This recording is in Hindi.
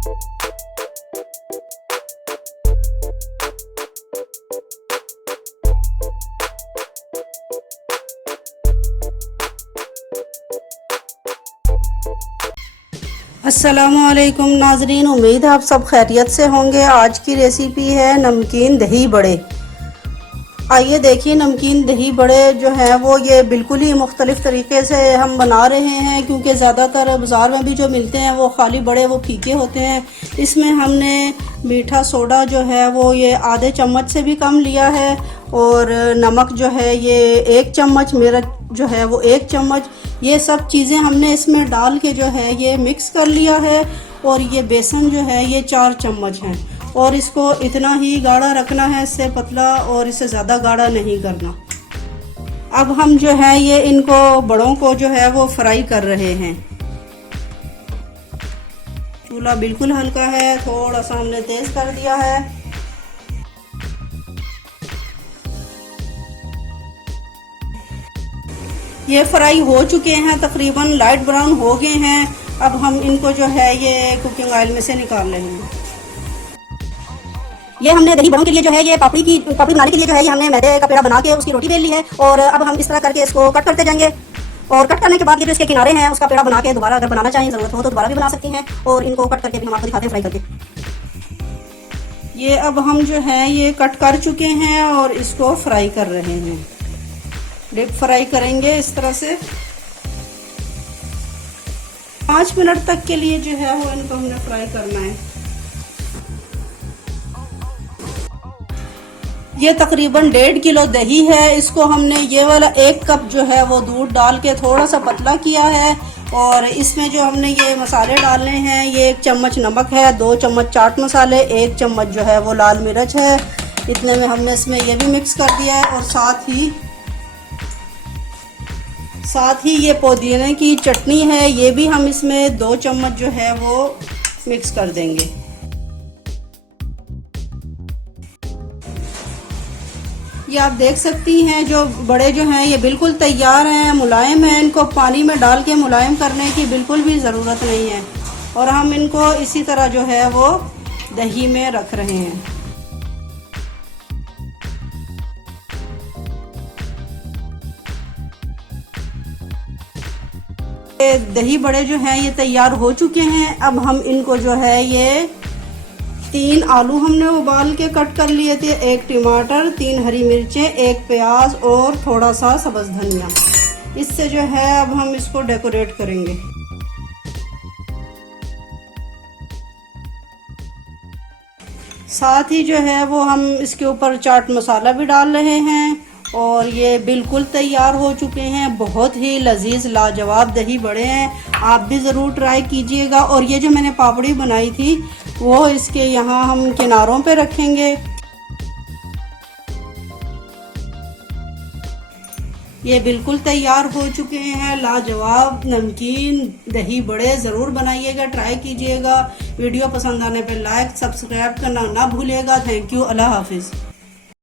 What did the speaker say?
अस्सलामुअलैकुम नाजरीन, उम्मीद है आप सब खैरियत से होंगे। आज की रेसिपी है नमकीन दही बड़े। आइए देखिए, नमकीन दही बड़े जो हैं वो ये बिल्कुल ही मुख्तलिफ़ तरीके से हम बना रहे हैं, क्योंकि ज़्यादातर बाज़ार में भी जो मिलते हैं वो खाली बड़े वो फीके होते हैं। इसमें हमने मीठा सोडा जो है वो ये आधे चम्मच से भी कम लिया है, और नमक जो है ये 1 चम्मच, मेरा जो है वो 1 चम्मच। ये सब चीज़ें हमने इसमें डाल के जो है ये मिक्स कर लिया है। और ये बेसन जो है ये 4 चम्मच हैं, और इसको इतना ही गाढ़ा रखना है, इससे पतला और इससे ज़्यादा गाढ़ा नहीं करना। अब हम जो है ये इनको बड़ों को जो है वो फ्राई कर रहे हैं। चूल्हा बिल्कुल हल्का है, थोड़ा सा हमने तेज़ कर दिया है। ये फ्राई हो चुके हैं, तकरीबन लाइट ब्राउन हो गए हैं। अब हम इनको जो है ये कुकिंग ऑयल में से निकाल लेंगे। ये हमने दही बड़ों के लिए जो है ये पापड़ी बनाने के लिए जो है ये हमने मैदे का पेड़ा बना के उसकी रोटी बेल ली है, और अब हम इस तरह करके इसको कट करते जाएंगे। और कट करने के बाद ये जो इसके किनारे हैं उसका पेड़ा बना के दोबारा अगर बनाना चाहें, ज़रूरत हो तो दोबारा भी बना सकती हैं। और इनको कट करके भी हम आपको दिखाते हैं फ्राई करके। ये अब हम जो है ये कट कर चुके हैं और इसको फ्राई कर रहे हैं। डीप फ्राई करेंगे इस तरह से 5 मिनट तक के लिए जो है वो इनको हमने फ्राई करना है। ये तकरीबन 1.5 किलो दही है। इसको हमने ये वाला 1 कप जो है वो दूध डाल के थोड़ा सा पतला किया है, और इसमें जो हमने ये मसाले डालने हैं, ये 1 चम्मच नमक है, 2 चम्मच चाट मसाले, 1 चम्मच जो है वो लाल मिर्च है। इतने में हमने इसमें ये भी मिक्स कर दिया है, और साथ ही ये पुदीने की चटनी है, ये भी हम इसमें 2 चम्मच जो है वो मिक्स कर देंगे। ये आप देख सकती हैं जो बड़े जो हैं ये बिल्कुल तैयार हैं, मुलायम हैं। इनको पानी में डाल के मुलायम करने की बिल्कुल भी ज़रूरत नहीं है, और हम इनको इसी तरह जो है वो दही में रख रहे हैं। दही बड़े जो हैं ये तैयार हो चुके हैं। अब हम इनको जो है ये 3 आलू हमने उबाल के कट कर लिए थे, 1 टमाटर, 3 हरी मिर्चें, 1 प्याज और थोड़ा सा सब्ज़ धनिया। इससे जो है अब हम इसको डेकोरेट करेंगे। साथ ही जो है वो हम इसके ऊपर चाट मसाला भी डाल रहे हैं, और ये बिल्कुल तैयार हो चुके हैं। बहुत ही लजीज लाजवाब दही बड़े हैं, आप भी ज़रूर ट्राई कीजिएगा। और ये जो मैंने पापड़ी बनाई थी वो इसके यहाँ हम किनारों पे रखेंगे। ये बिल्कुल तैयार हो चुके हैं लाजवाब नमकीन दही बड़े। ज़रूर बनाइएगा, ट्राई कीजिएगा। वीडियो पसंद आने पर लाइक सब्सक्राइब करना ना भूलिएगा। थैंक यू, अल्लाह हाफिज़।